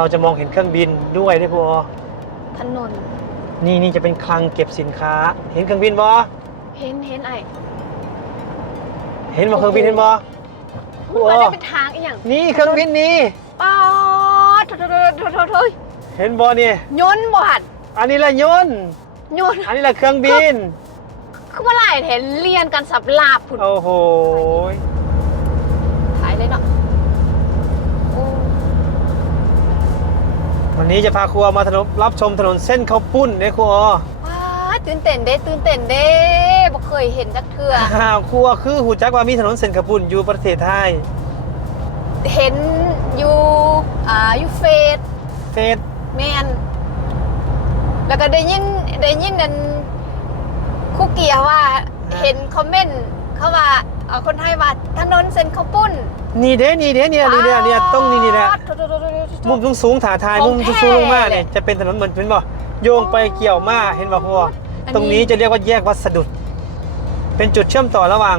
เราจะมองเห็นเครื่องบินด้วยด้วยครูออถนน นี่นี่จะเป็นคลังเก็บสินค้า เห็นเครื่องบินบ่เห็นเห็นไอ้เห็นบ่เครื่องบินเห็นบ่ครูมันอได้อเป็นทางอีหยังนี่เครื่องบินนี่ป๊าดโถโถโถโถโถเห็นบ่นี่ยนต์บ่หัดอันนี้ละยนต์ยนต์อันนี้ละเครื่องบินคือว่าหลายเห็นเรียนกันสับลาบผุนโอ้โห ถ่ายเลยเนาะโอ้ วันนี้จะพาครัวมาถนนรับชมถนนเส้นข้าวปุ้นเนี่ยครัวว้าตื่นเต้นเด้ตื่นเต้นเด้บ่เคยเห็นจักเทื่ออ้าวครัวคือหูจักว่ามีถนนเส้นข้าวปุ้นอยู่ประเทศไทยเห็นอยู่อ่าอยู่เฟซเฟสแมนแล้วก็ได้ยินได้ยินนั่นคุกเกียว่าเห็นคอมเมนต์เขาว่า เอาคนไทยว่าถนนเส้นข้าวปุ้นนี่เด้นี่เด้เนี่ยนี่เด้เนี่ยต้องนี่นี่แหละโถโถโถโถโถมุมสูงสูงๆถาทายของมุมสูงสูงลงมาเนี่ยแท้จะเป็นถนนเหมือนเป็นบ่โยงไปเกี่ยวมาเห็นบ่ครัวอันนี้ตรงนี้จะเรียกว่าแยกวัดสดุด เป็นจุดเชื่อมต่อระหว่าง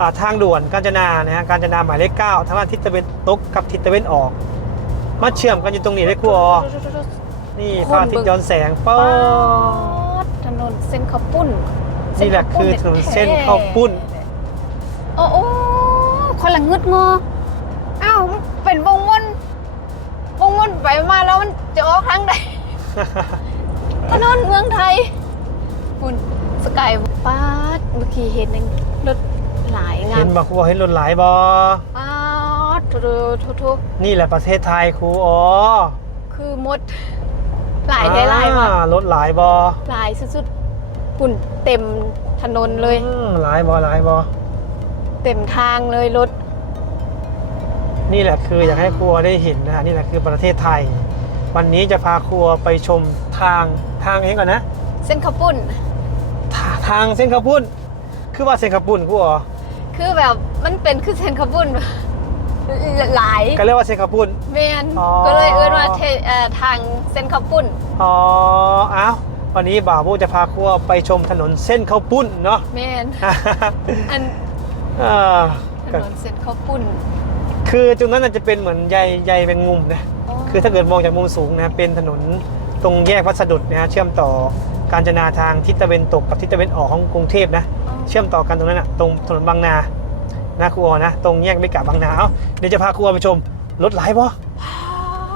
อ่าทางด่วนกาญจนานะฮะกาญจนาหมายเลขเก้าทางด้านทิศตะวันตกกับทิศตะวันออก มาเชื่อมกันอยู่ตรงนี้เลยครัวโถโถโถโถนี่คนพระอาทิตย์ย้อนแสงป๊อป๊าดดถนนเส้นข้าวปุ้นนี่แหละคือถนนเส้นข้าวปุ้น โอ้โอ้คนละงึดงออ้าวมันเป็นวงวนวงวนไปมาแล้วมันจะออกทางใดถนนเมืองไทย คุณสกายป้าดเมื่อกี้เห็นรถหลายงาเห็นนบ่ครัวเห็นรถหลายบ่ป้าดโถโถโถโถนี่แหละประเทศไทยครูอ๋อคือมด หลายได้หลายมาก อ่รถหลายบ่หลายสุดๆปุ่นเต็มถนนเลย อืมหลายบ่หลายบ่ เต็มทางเลยรถ นี่แหละคืออยากให้ครัวได้เห็นนะฮะนี่แหละคือประเทศไทย วันนี้จะพาครัวไปชมทางทางเองก่อนนะเส้นข้าวปุ้น ทาทางเส้นข้าวปุ้น คือว่าเส้นข้าวปุ้นครูอ๋อคือแบบมันเป็นคือเส้นข้าวปุ้นหลายก็เรียกว่าเส้นข้าวปุ้นแมนอ๋อ ก็เลยเอิ้นว่าเทเอ่อทางเส้นข้าวปุ้นอ๋ออ้าววันนี้บ่าวบูจะพาครัวไปชมถนนเส้นข้าวปุ้นเนาะแมน อันเอ่อถนนเส้นข้าวปุ้นคือตรงนั้นอาจจะเป็นเหมือนใยใยแมงมุมนะคือถ้าเกิดมองจากมุมสูงนะเป็นถนนตรงแยกวัดสดุดนะฮะเชื่อมต่อการจนาทางทิศตะวันตกกับทิศตะวันออกของกรุงเทพนะ เชื่อมต่อกันตรงนั้นอะตรงถนนบางนานะครูออนะ ตรงแยกไม่กะบางนาเอ้าเดี๋ยวจะพาครูออไปชมรถหลายบ่พ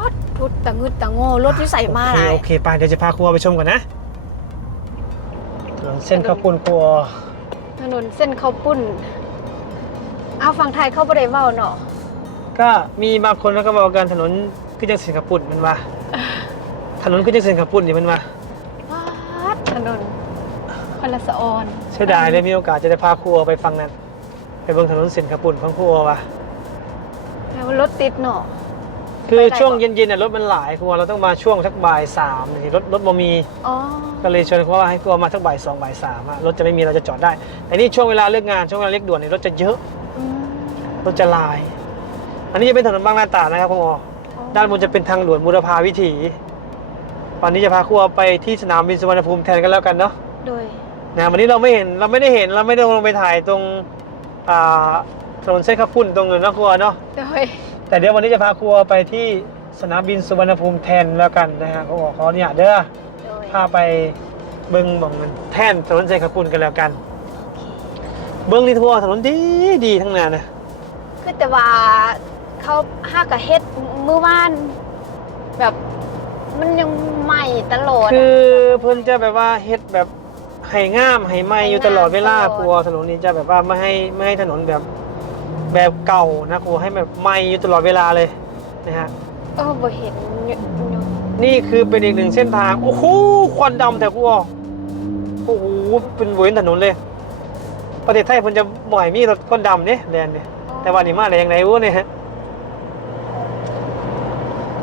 าดทุดตะงึดตะโง่รถที่ใส่มาโอหเคลายโอเคไปเดี๋ยวจะพาครูออไปชมก่อนนะถนนเส้นข้าวปุ้นครูออถนนเส้นข้าวปุ้น เอาฝั่งไทยเข้าบ่ได้เว้าเนาะก็มีบางคนแล้วก็บอกกันถนนคือจังเส้นข้าวปุ้นมันว่าถนนคือจังเส้นข้าวปุ้นนี่มันว่าพาดถนนคนละสะออนเสียดายเลยมีโอกาสจะได้พาครูออไปฟังนั้นไปเบิ่งถนนเส้นข้าวปุ้นของครูออว่ะแล้วรถติดเนาะคือไปได้ช่วงปะเย็นๆน่ะรถมันหลายคือว่าเราต้องมาช่วงสักบ่ายสามนี่รถรถบ่มีอ๋อก็เลยชวนเขาว่าให้กลัวมาสักบ่ายสองบ่ายสามอะรถจะไม่มีเราจะจอดได้แต่นี่ช่วงเวลาเลิกงานช่วงเวลาเล็กด่วนนี่รถจะเยอะอื มรถจะหลาย อันนี้จะเป็นถนนบางนาตราดนะครับคุณหมอด้านบนจะเป็นทางด่วนบุรพาวิถี วันนี้จะพาครัวไปที่สนามบินสุวรรณภูมิแทนกันแล้วกันเนาะ โดยนะวันนี้เราไม่เห็นเราไม่ได้เห็นเราไม่ได้ลงไปถ่ายตรงอ่าถนนเส้นข้าวปุ้นตรงนั้นนะครัวเนาะ โดย แต่เดี๋ยววันนี้จะพาครัวไปที่สนามบินสุวรรณภูมิแทนแล้วกันนะฮะเขาบอกเขาเนี่ยเด้อโดย พาไปเบิ้งหมองมันแท่นถนนใจขปุ่นกันแล้วกัน เบิ้งที่ทั่วถนนดีดีทั้งนั้นนะ คือแต่ว่าเขาห้ากะเฮ็ดมือว่าน แบบมันยังใหม่ตลอดคือเพิ่นจะแบบว่าเฮ็ดแบบให้งามให้ไหมอยู่ตลอดเวลาให้งามตลอด ครัวถนนนี้จะแบบว่าไม่ให้ไม่ให้ถนนแบบแบบเก่านะครัวให้แบบไหมอยู่ตลอดเวลาเลยนะฮะเออบ่เห็นอยู่อยู่นี่คือเป็นอีกหนึ่งเส้นทางโอ้โหควันดำแต่ครัวโอ้โหเป็นเวนถนนเลย ประเทศไทยเพิ่นจะบ่อยมีรถควันดำเนี่ยแดนเนี่ย แต่ว่านี่มาได้ยังไงวะเนี่ยฮะ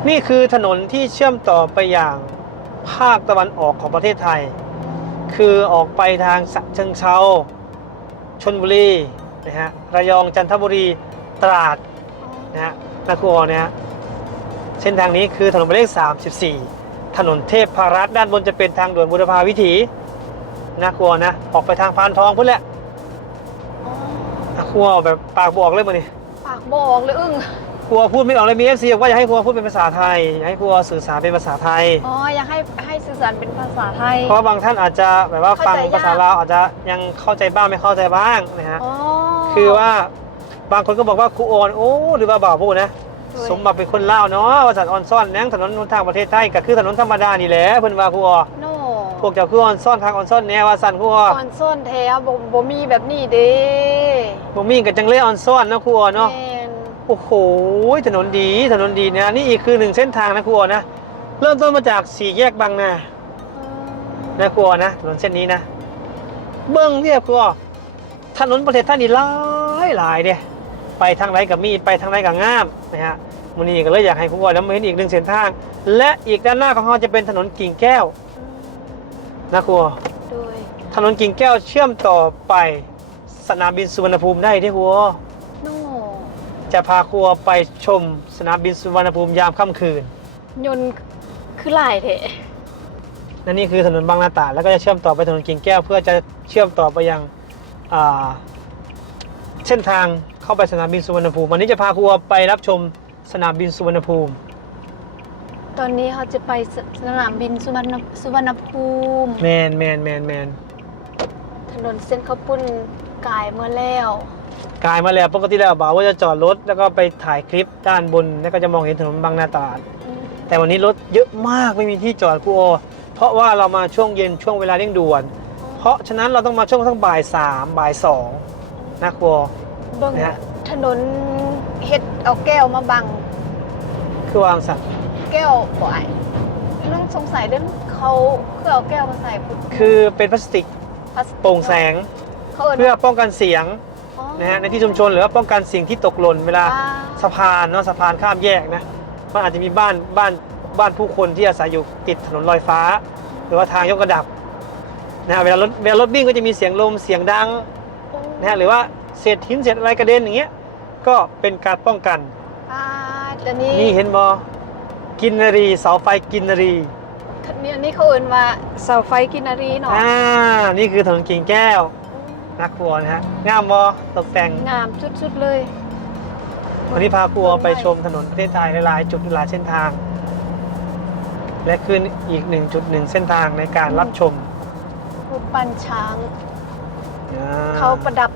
นี่คือถนนที่เชื่อมต่อไปอย่างภาคตะวันออกของประเทศไทย คือออกไปทางฉะเชิงเทราชนบุรีนะฮะระยองจันทบุรีตราดนะฮะนาคูอเนี่ยเส้นทางนี้คือถนนหมายเลข 34 ถนนเทพพารัตน์ด้านบนจะเป็นทางด่วนบุรพาวิถีนาคูออนะออกไปทางพานทองพุ่นแหละ คูออแบบปากบอกเลยมันนี่ปากบอกเลยอึ้งครัวพูดไม่ออกเลยมีเอฟซีบอกว่าอยากให้ครัวพูดเป็นภาษาไทยอยากให้ครัวสื่อสารเป็นภาษาไทยอ๋ออยากให้ให้สื่อสารเป็นภาษาไทย เพราะว่าบางท่านอาจจะแบบว่าฟังเข้าใจยากภาษาลาวอาจจะยังเข้าใจบ้างไม่เข้าใจบ้างนะฮะอ๋อคือว่าบางคนก็บอกว่าครูโอนโอ้หรือว่าบ่าวพูดนะโดยสมบัติเป็นคนลาวเนาะว่าสันออนซ่อนแนงถนนหนทางประเทศไทยก็คือถนนธรรมดานี่แหละเพิ่นว่าครูออโน่พวกเจ้าคือออนซ่อนทางออนซ่อนแนวว่าสันครูออคอนโซนแท้บ่บ่มีแบบนี้เด้ บ่มีกันจังเลยออนซ่อนเนาะครูออเนาะ แม่นโอ้โห ถนนดี ถนนดีนะ นี่อีกคือหนึ่งเส้นทางนะครูออนะเริ่มต้นมาจากสี่แยกบางนาอืมนะครูออนะ ถนนเส้นนี้นะ เบิ้งเรียบครูออถนนประเทศไทยนี่หลายหลายเด้ไปทางไหนกับมีไปทางไหนกับงามนะฮะวันนี้ก็เลยอยากให้ครูออน้ำมาเห็นอีกหนึ่งเส้นทาง และอีกด้านหน้าของเราจะเป็นถนนกิ่งแก้วนะครูออโดยถนนกิ่งแก้วเชื่อมต่อไป สนามบินสุวรรณภูมิได้ที่ครูออโน่จะพาครูออไปชมสนามบินสุวรรณภูมิยามค่ำคืน ยนต์คือหลายแท้และนี่คือถนนบางนาตราดแล้วก็จะเชื่อมต่อไปถนนกิ่งแก้ว เพื่อจะเชื่อมต่อไปยังอ่าเส้นทางเข้าไปสนามบินสุวรรณภูมิวันนี้จะพาครูไปรับชมสนามบินสุวรรณภูมิ ตอนนี้เขาจะไปสสนามบินสุวรรณสุวรรณภูมิ แมนแมนแมนแมนถนนเส้นข้าวปุ้น กายเมื่อแล้วกลายมาแล้วปกติแล้วบ่าวว่าจะจอดรถแล้วก็ไปถ่ายคลิปด้านบนแล้วก็จะมองเห็นถนนบางนาตราดอืมแต่วันนี้รถเยอะมากไม่มีที่จอดครูโอเพราะว่าเรามาช่วงเย็นช่วงเวลาเร่งด่วน เพราะฉะนั้นเราต้องมาช่วงสักบ่ายสามบ่ายสองนะครูโอเบิ่งนะฮะถนนเฮ็ดเอาแก้วมาบัง คือวางสัตว์แก้วบ่ไอ้เรื่องสงสัยเรื่องเขาคือเอาแก้วมาใส่พุคือเป็นพลาสติกพลาสติกโปร่งแสง เขาเอิ้นเพื่อป้องกันเสียงอ๋อนะฮะในที่ชุมชนหรือว่าป้องกันสิ่งที่ตกหล่นเวลาอ่าสะพานเนาะสะพานข้ามแยกนะมันอาจจะมีบ้านบ้านบ้านผู้คนที่อาศัยอยู่ติดถนนลอยฟ้า หรือว่าทางยกระดับนะฮะเวลารถเวลารถวิ่งก็จะมีเสียงลมเสียงดังนะฮะหรือว่าเศษหินเศษอะไรกระเด็นอย่างเงี้ยก็เป็นการป้องกันอ่าเดี๋ยวนี้นี่เห็นบอกินนารีเสาไฟกินนารีเนี่ยนี่เขาเอิ้นว่าเสาไฟกินนารีเนาะอ่านี่คือถนนกิ่งแก้ว นักครัวนะฮะงามบอตกแต่งงามสุดๆเลย วันนี้พาครัวไปชมถนนประเทศไทยหลายๆจุดหลายเส้นทาง และขึ้นอีกหนึ่งจุดหนึ่งเส้นทางในการรับชมรูปปั้นช้าง อ่เขาประดับ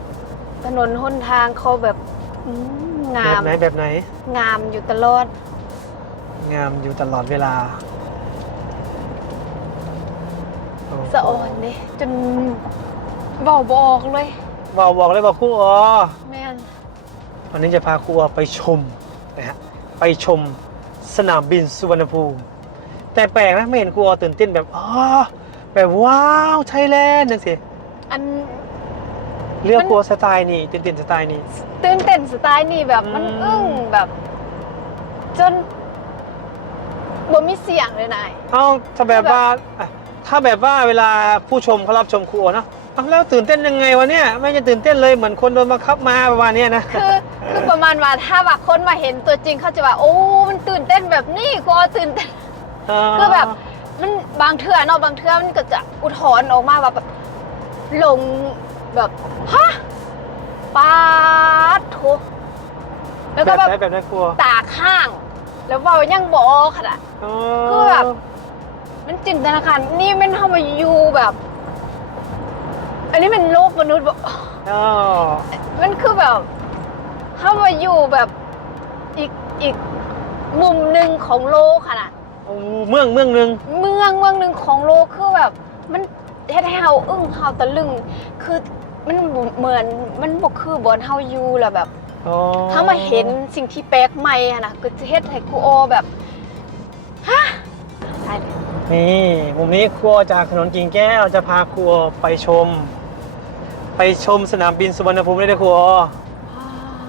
ถนนหนทางเขาแบบอืมงาแบบมไหนแบบไหน งามอยู่ตลอดงามอยู่ตลอดเวลาโอ้โหสะอ่อนเด้จน เบาบออกเลยบอกบอกเลยบอกครู่อ๋อแม่นวันนี้จะพาครัวไปชมนะฮะไปชมสนามบินสุวรรณภูมิ แต่แปลกนะไม่เห็นครัวตื่นเต้นแบบอ๋อแบบว้าวไทยแลนด์นั่นสิอัน เลือกมัน ครัวสไตล์นี่ตื่นเต้นสไตล์นี่ ตื่นเต้นสไตล์นี่แบบมันอืม อึ้งแบบ จนบ่มีเสียงเลยนาย เอ้าถ้าแบบว่าอะถ้าแบบว่าเวลาผู้ชมเขารับชมครัวเนอะ เอ้าแล้วตื่นเต้นยังไงวะเนี่ยไม่จะตื่นเต้นเลยเหมือนคนโดนบังคับมาประมาณเนี้ยนะคือคือประมาณว่าถ้าว่าคนมาเห็นตัวจริงเขาจะว่าโอ้ มันตื่นเต้นแบบนี้ก็ตื่นเต้นคือแบบมันบางเทื่อเนาะบางเทื่อมันก็จะอุทธรณ์ออกมาว่าแบบลงแบบฮะปาดโถแล้วแบก็บแบบไหนแบบไหนครัวตาข้าง แล้วเว่ายังบอขนาดอ๋อคือแบบมันจินตนาการนี่มันเข้ามาอยู่แบบ อันนี้เป็นโลกมนุษย์แบบอ๋อมันคือแบบเข้ามาอยู่แบบอีกอีกมุมหนึ่งของโลกขนาดโอ้เมืองเมืองหนึ่งเมืองเมืองหนึ่งของโลกคือแบบ มันเฮ็ดให้เฮาอึ้งเฮาตะลึง คือมันเหมือนมันบ่คือบอนเฮาอยู่แล้วแบบอ๋อถ้ามาเห็นสิ่งที่แปลกใหม่อะนะก็จะเฮ็ดให้กูโอแบบฮะตายเลยนี่มุมนี้ครัวจากถนนกิ่งแก้วจะพาครัวไปชม ไปชมสนามบินสุวรรณภูมิได้เลยครัว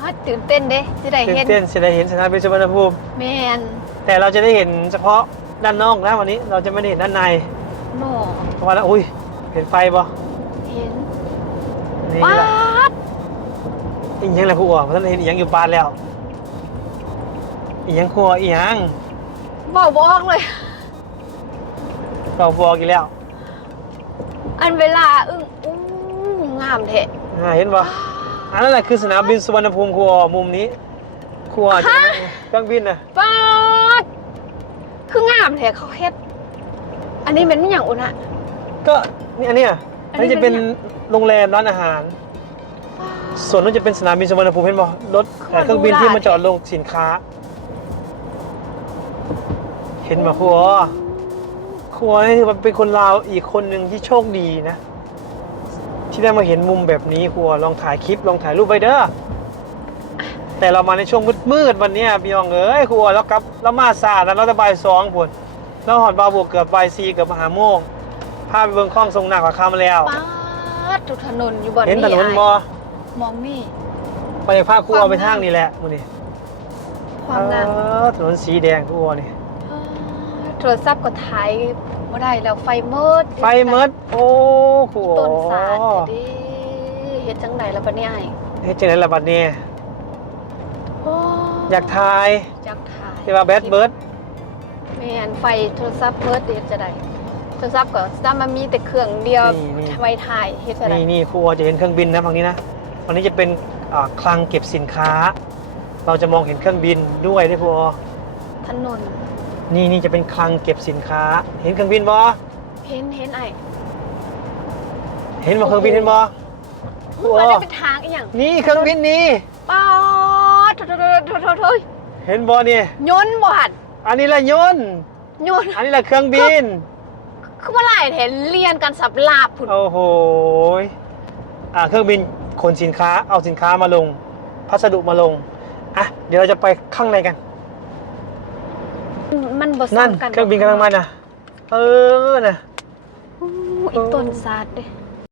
อ่าตื่นเต้นเด้สิได้ตื่เห็นนเต้นจะได้เห็นสนามบินสุวรรณภูมิ แม่นแต่เราจะได้เห็นเฉพาะด้านนอกนะวันนี้เราจะไม่ได้เห็นด้านในโน่เพราะว่าอุ้ยเห็นไฟบ่เห็นนี่ปาแหละดอีกอยังแหละครัวเพราะฉะนั้นเห็นอีกอยังอยู่ปานแล้ว อีกอยังครัวอีกอยังเว้าบ่ออกเลย เราบอกอีกแล้ว อันเวลาอึ้งอู้ งามแท้อ่าเห็นบ่อันนั้นแหละคือสนามบินสุวรรณภูมิครัวมุมนี้ครัวจะได้เครื่องบินนะป๊าดคืองามแท้เขาเฮ็ด อันนี้เป็นอหย่างอุ่นอะก็นี่อันเนี้ยอัอันนนี้นี้จะเป็นเป็นโรงแรมร้านอาหาร ส่วนนู้นจะเป็นสนามบินสุวรรณภูมิเห็นบ่รถคือมันเครื่องบินหรูหราที่มาจอดลงสินค้า เห็นบ่ครัวครัวนี่คือเป็นคนลาวอีกคนหนึ่งที่โชคดีนะ ที่ได้มาเห็นมุมแบบนี้ครัวลองถ่ายคลิปลองถ่ายรูปไปเด้อแต่เรามาในช่วงมืดๆวันเนี้ยพี่ยองเอ้ยครัวแล้วกลับแล้วมาสาดแล้วเราจะบ่ายสองพุ่นแล้วหอดบาวบวกเกือบบ่ายสี่เกือบมาหาโมงพาไปเบิ่งคลองทรงหนักกว่าคำแล้วป๊าดทุกถนนอยู่บนเห็นถนนอ้ายบ่มองนี่ไปพาครัวไปทางนี้แหละมื้อนี้ความงามเออถนนสีแดงครัวนี่โทรศัพท์ก็ถ่าย บ่ได้แล้วไฟมืดไฟเมิดโอ้ครัวต้นสาดแต่ดิเฮ็ดจังไดล่ะปะเนี่ยไอ้เฮ็ดจังได๋ล่ะบัดนี้โอ้อยากถ่ายอยากถ่ายแต่ว่าแบตเบิดแม่นไฟโทรศัพท์เบิดเฮ็ดจะได้โทรศัพท์ก็ซ้ำมันมีแต่เครื่องเดียวนี่นี่ทำไมถ่ายเฮ็ดจะได้นี่นี่ครัวจะเห็นเครื่องบินนะฝั่งนี้นะฝั่งนี้จะเป็นอ่าคลังเก็บสินค้า เราจะมองเห็นเครื่องบินด้วยด้วยครัวถนน นี่นี่จะเป็นคลังเก็บสินค้า เห็นเครื่องบินบ่เห็นเห็นไอ้เห็นบ่เครื่องบินเห็นบ่ครัวมันได้เป็นทางอีหยังนี่เครื่องบินนี่ป๊าดโถโถโถโถโถโถเห็นบ่นี่ยนต์บ่หันอันนี้ละยนต์ยนต์อันนี้ละเครื่องบินคือว่าหลายเห็นเรียนกันสับลาบพุ่นโอ้โหยอ่าเครื่องบินขนสินค้าเอาสินค้ามาลง พัสดุมาลงอะเดี๋ยวเราจะไปข้างในกันมัน บ่นั่นซ้ำกันเครื่องบินกำลังมาน่ะ เออน่ะ อู้อีต้นสาดเด้